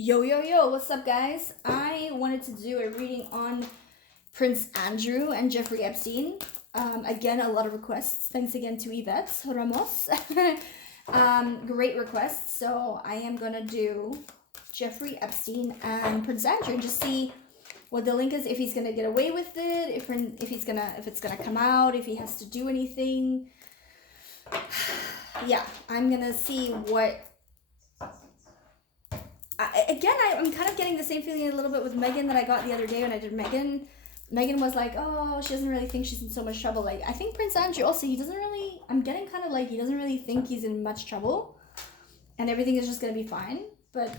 Yo, yo, yo, what's up, guys? I wanted to do a reading on Prince Andrew and Jeffrey Epstein. Again, a lot of requests. Thanks again to Yvette Ramos. Great requests. So I am gonna do Jeffrey Epstein and Prince Andrew and just see what the link is, if he's gonna get away with it, if it's gonna come out, if he has to do anything. Yeah, I'm gonna see what. I'm kind of getting the same feeling a little bit with Megan that I got the other day when I did Megan. Megan was like, oh, she doesn't really think she's in so much trouble. Like, I think Prince Andrew also, he doesn't really, I'm getting kind of like, he doesn't really think he's in much trouble. And everything is just going to be fine. But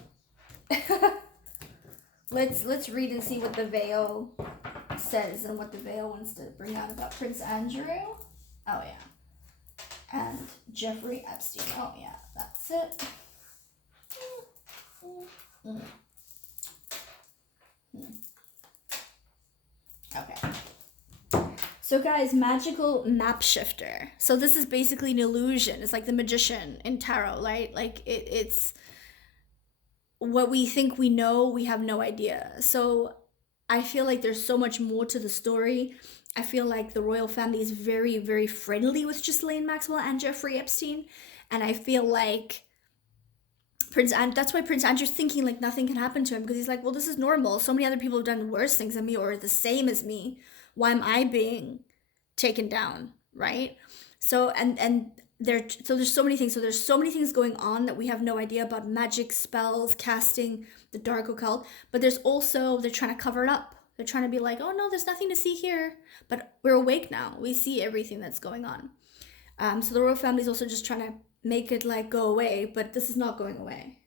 let's read and see what the veil says and what the veil wants to bring out about Prince Andrew. Oh, yeah. And Jeffrey Epstein. Oh, yeah, that's it. Okay. So guys, magical map shifter. So this is basically an illusion. It's like the magician in tarot, right? Like it's what we think we know, we have no idea. So I feel like there's so much more to the story. I feel like the royal family is very, very friendly with Ghislaine Maxwell and Jeffrey Epstein. And I feel like that's why Prince Andrew's thinking like nothing can happen to him, because he's like, well, this is normal. So many other people have done worse things than me or the same as me. Why am I being taken down, right? So there's so many things. So there's so many things going on that we have no idea about: magic, spells, casting, the dark occult. But there's also, they're trying to cover it up. They're trying to be like, oh no, there's nothing to see here. But we're awake now. We see everything that's going on. So the royal family is also just trying to make it like go away, but this is not going away.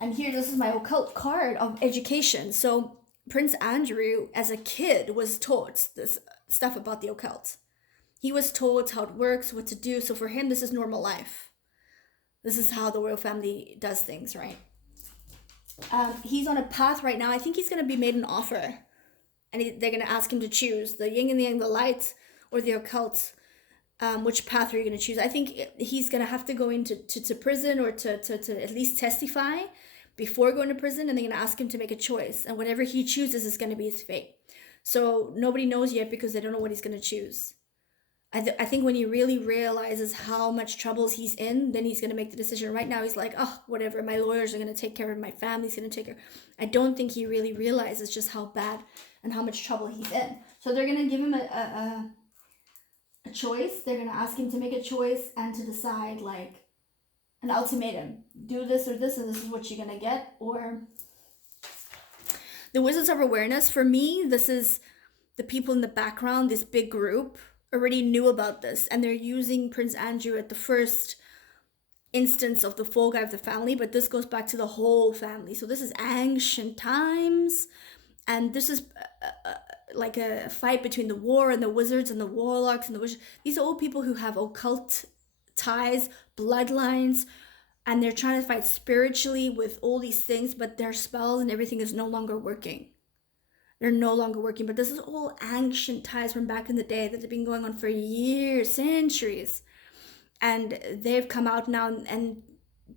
And here, this is my occult card of education. So Prince Andrew, as a kid, was taught this stuff about the occult. He was taught how it works, what to do. So for him, this is normal life. This is how the royal family does things, right? He's on a path right now. I think he's going to be made an offer. And they're going to ask him to choose the yin and the yang, the light or the occult. Which path are you going to choose? I think he's going to have to go into prison or to at least testify before going to prison, and they're going to ask him to make a choice. And whatever he chooses is going to be his fate. So nobody knows yet because they don't know what he's going to choose. I think when he really realizes how much troubles he's in, then he's going to make the decision. Right now, he's like, oh, whatever, my lawyers are going to take care of it, my family's going to take care. I don't think he really realizes just how bad and how much trouble he's in. So they're going to give him a choice. They're going to ask him to make a choice and to decide, like, an ultimatum. Do this or this, and this is what you're going to get. Or the Wizards of Awareness, for me, this is the people in the background, this big group, already knew about this, and they're using Prince Andrew at the first instance of the fall guy of the family, but this goes back to the whole family. So this is ancient times, and this is like a fight between the war and the wizards and the warlocks and the witches. These are all people who have occult ties, bloodlines, and they're trying to fight spiritually with all these things, but their spells and everything is no longer working. They're no longer working. But this is all ancient ties from back in the day that have been going on for years, centuries. And they've come out now, and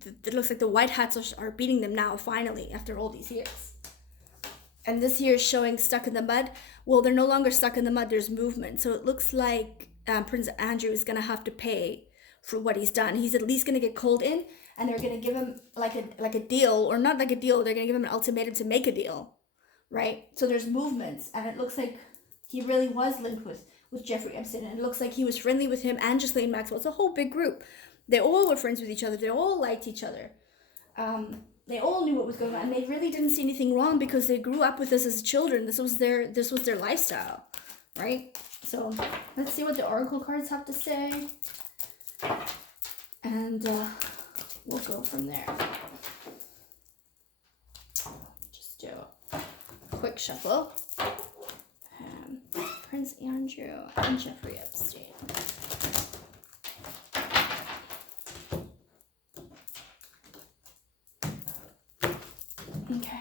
it looks like the white hats are beating them now, finally, after all these years. And this here is showing stuck in the mud. Well, they're no longer stuck in the mud. There's movement. So it looks like Prince Andrew is going to have to pay for what he's done. He's at least going to get called in, and they're going to give him like a deal, or not like a deal. They're going to give him an ultimatum to make a deal, right? So there's movements, and it looks like he really was linked with Jeffrey Epstein, and it looks like he was friendly with him and Ghislaine Maxwell. It's a whole big group. They all were friends with each other. They all liked each other. They all knew what was going on, and they really didn't see anything wrong because they grew up with this as children. This was their lifestyle, right? So let's see what the oracle cards have to say, and we'll go from there. Just do a quick shuffle. Prince Andrew and Jeffrey Epstein. Okay.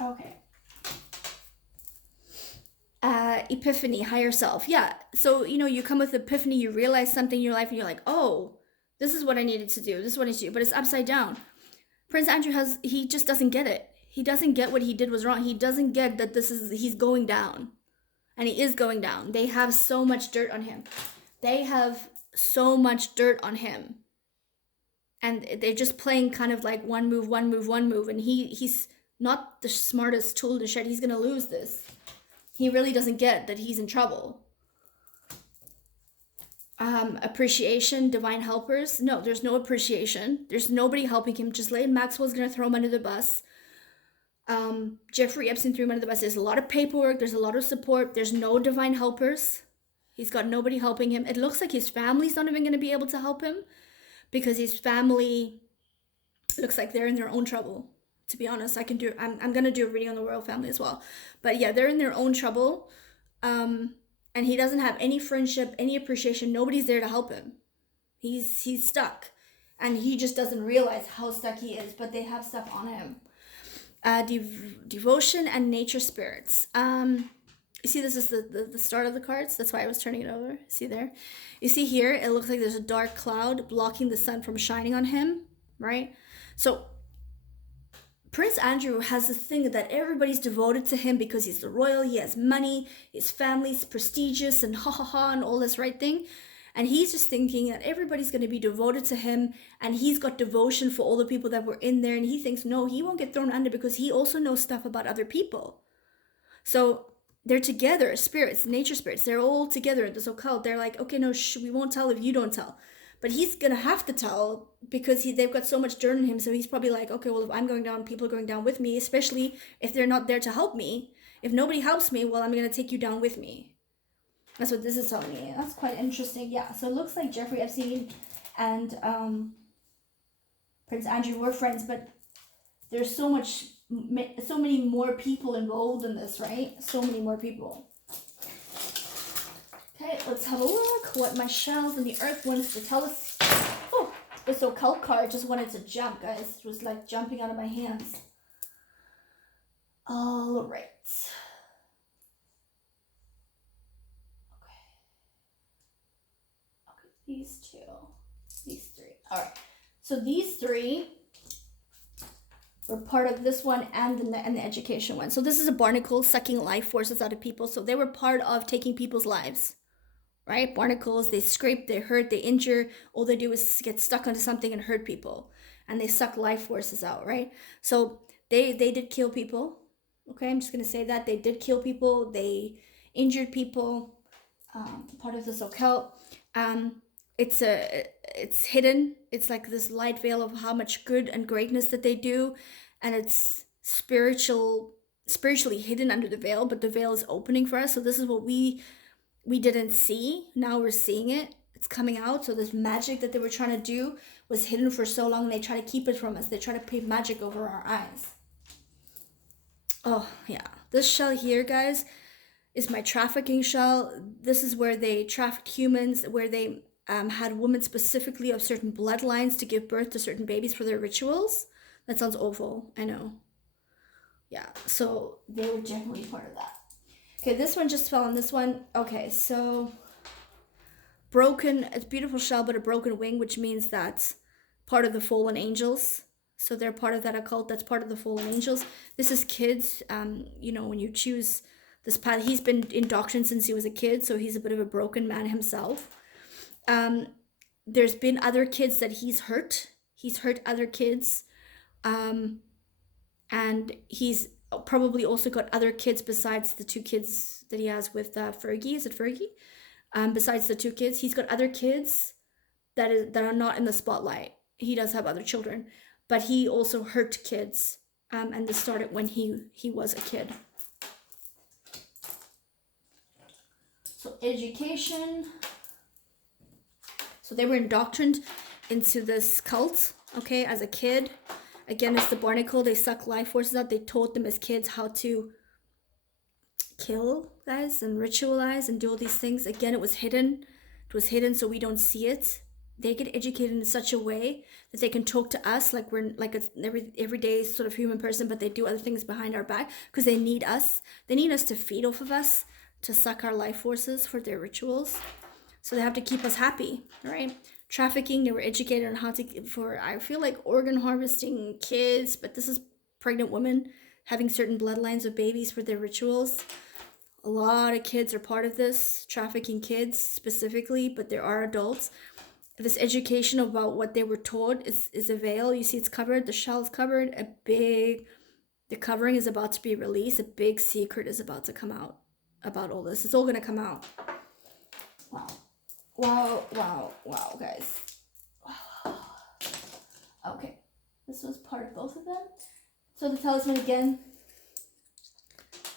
Okay. Epiphany, higher self. Yeah. So, you come with epiphany, you realize something in your life and you're like, oh, This is what I needed to do. This is what I need to do. But it's upside down. Prince Andrew he just doesn't get it. He doesn't get what he did was wrong. He doesn't get that he's going down. And he is going down. They have so much dirt on him. They have so much dirt on him. And they're just playing kind of like one move, one move, one move. And he's not the smartest tool in the shed. He's going to lose this. He really doesn't get that he's in trouble. Appreciation, divine helpers. No, there's no appreciation. There's nobody helping him. Ghislaine Maxwell's going to throw him under the bus. Jeffrey Epstein threw him under the bus. There's a lot of paperwork. There's a lot of support. There's no divine helpers. He's got nobody helping him. It looks like his family's not even going to be able to help him because his family looks like they're in their own trouble. To be honest, I'm going to do a reading on the royal family as well. But yeah, they're in their own trouble. And he doesn't have any friendship, any appreciation. Nobody's there to help him. He's stuck. And he just doesn't realize how stuck he is, but they have stuff on him. Devotion and nature spirits. You see, this is the start of the cards. That's why I was turning it over. See there? You see here, it looks like there's a dark cloud blocking the sun from shining on him, right? So Prince Andrew has this thing that everybody's devoted to him because he's the royal, he has money, his family's prestigious and ha ha ha and all this right thing. And he's just thinking that everybody's going to be devoted to him, and he's got devotion for all the people that were in there. And he thinks, no, he won't get thrown under because he also knows stuff about other people. So they're together, spirits, nature spirits. They're all together in this occult. They're like, okay, no, we won't tell if you don't tell. But he's going to have to tell because they've got so much dirt on him. So he's probably like, okay, well, if I'm going down, people are going down with me, especially if they're not there to help me. If nobody helps me, well, I'm going to take you down with me. That's what this is telling me. That's quite interesting. Yeah, so it looks like Jeffrey Epstein and Prince Andrew were friends, but there's so many more people involved in this, right? So many more people. Okay, let's have a look what my shells and the earth wants to tell us. Oh, this occult card just wanted to jump, guys. It was like jumping out of my hands. All right. These two, these three. All right. So these three were part of this one and the education one. So this is a barnacle sucking life forces out of people. So they were part of taking people's lives, right? Barnacles, they scrape, they hurt, they injure. All they do is get stuck onto something and hurt people. And they suck life forces out, right? So they did kill people. Okay, I'm just going to say that. They did kill people. They injured people. Part of this occult. It's hidden. It's like this light veil of how much good and greatness that they do, and it's spiritually hidden under the veil, but the veil is opening for us. So this is what we didn't see. Now we're seeing it. It's coming out. So this magic that they were trying to do was hidden for so long, and they try to keep it from us. They try to paint magic over our eyes. Oh yeah, this shell here, guys, is my trafficking shell. This is where they trafficked humans, where they had women specifically of certain bloodlines to give birth to certain babies for their rituals. That sounds awful, I know. Yeah, so they were definitely part of that. Okay, this one just fell on this one. Okay, so broken, it's a beautiful shell, but a broken wing, which means that's part of the fallen angels. So they're part of that occult, that's part of the fallen angels. This is kids, when you choose this path, he's been indoctrinated since he was a kid, so he's a bit of a broken man himself. There's been other kids that he's hurt other kids, and he's probably also got other kids besides the two kids that he has with Fergie. Is it Fergie? Besides the two kids, he's got other kids that are not in the spotlight. He does have other children, but he also hurt kids, and this started when he was a kid. So education. So they were indoctrined into this cult, okay, as a kid. Again, it's the barnacle. They suck life forces out. They taught them as kids how to kill, guys, and ritualize and do all these things. Again, it was hidden. It was hidden so we don't see it. They get educated in such a way that they can talk to us like we're like an everyday sort of human person, but they do other things behind our back because they need us. They need us to feed off of us, to suck our life forces for their rituals. So they have to keep us happy, right? trafficking. They were educated on how to, for, I feel like, organ harvesting kids, but this is pregnant women having certain bloodlines of babies for their rituals. A lot of kids are part of this, trafficking kids specifically, but there are adults. This education about what they were taught is a veil. You see it's covered, the shell is covered, the covering is about to be released, a big secret is about to come out about all this. It's all gonna come out. Wow. Wow, wow, wow, guys. Okay, this was part of both of them. So the talisman again,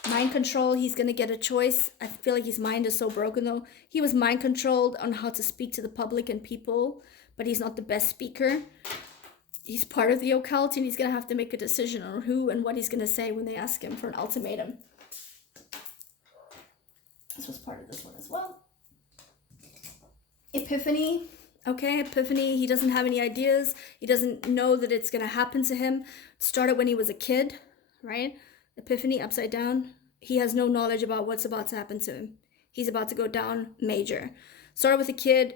mind control. He's gonna get a choice. I feel like his mind is so broken though. He was mind controlled on how to speak to the public and people, but he's not the best speaker. He's part of the occult, and he's gonna have to make a decision on who and what he's gonna say when they ask him for an ultimatum. This was part of this one as well. Epiphany. Okay, Epiphany. He doesn't have any ideas. He doesn't know that it's gonna happen to him. It started when he was a kid, right? Epiphany, upside down. He has no knowledge about what's about to happen to him. He's about to go down major. Started with a kid.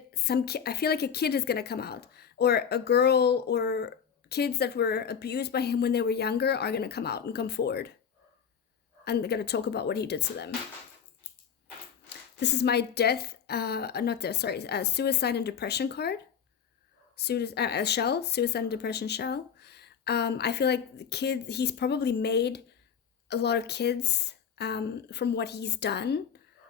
I feel like a kid is gonna come out, or a girl, or kids that were abused by him when they were younger are gonna come out and come forward, and they're gonna talk about what he did to them. This is my suicide and depression card. Suicide and depression shell. I feel like the kid, he's probably made a lot of kids, from what he's done,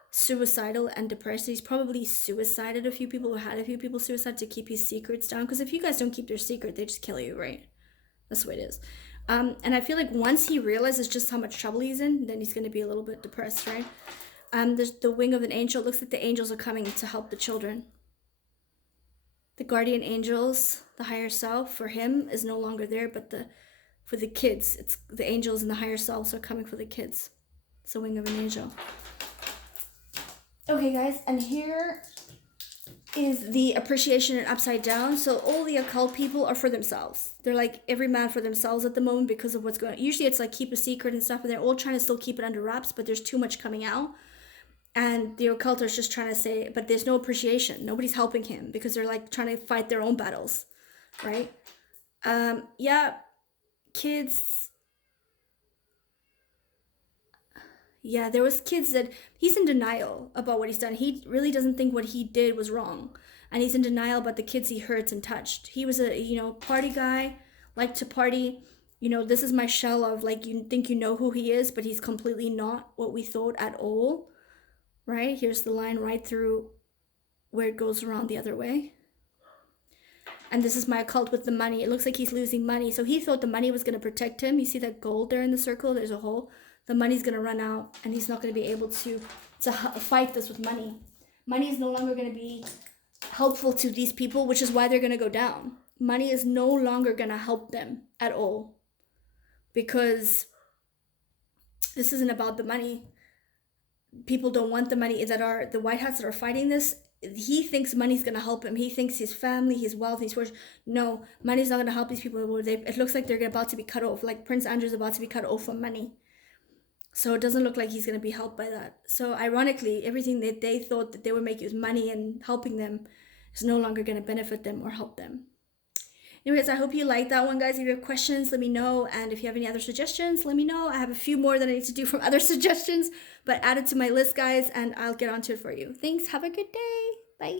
suicidal and depressed. He's probably suicided a few people, or had a few people suicide to keep his secrets down. Because if you guys don't keep their secret, they just kill you, right? That's the way it is. And I feel like once he realizes just how much trouble he's in, then he's going to be a little bit depressed, right? There's the wing of an angel. It looks like the angels are coming to help the children. The guardian angels, the higher self for him is no longer there, but for the kids, it's the angels and the higher selves are coming for the kids. It's the wing of an angel. Okay, guys, and here is the appreciation and upside down. So all the occult people are for themselves. They're like every man for themselves at the moment because of what's going on. Usually it's like keep a secret and stuff, and they're all trying to still keep it under wraps, but there's too much coming out. And the occulters just trying to say, but there's no appreciation. Nobody's helping him because they're like trying to fight their own battles, right? Yeah, kids. Yeah, there was kids that he's in denial about what he's done. He really doesn't think what he did was wrong. And he's in denial about the kids he hurts and touched. He was a, party guy, liked to party. This is my shell of like, you think you know who he is, but he's completely not what we thought at all. Right? Here's the line right through where it goes around the other way. And this is my occult with the money. It looks like he's losing money. So he thought the money was going to protect him. You see that gold there in the circle? There's a hole. The money's going to run out, and he's not going to be able to fight this with money. Money is no longer going to be helpful to these people, which is why they're going to go down. Money is no longer going to help them at all, because this isn't about the money. People don't want the money that are the white hats that are fighting this. He thinks money's going to help him. He thinks his family, his wealth, his fortune. No, money's not going to help these people. It looks like they're about to be cut off. Like Prince Andrew's about to be cut off from money. So it doesn't look like he's going to be helped by that. So ironically, everything that they thought that they would make with money and helping them is no longer going to benefit them or help them. Anyways, I hope you liked that one, guys. If you have questions, let me know. And if you have any other suggestions, let me know. I have a few more that I need to do from other suggestions, but add it to my list, guys, and I'll get onto it for you. Thanks. Have a good day. Bye.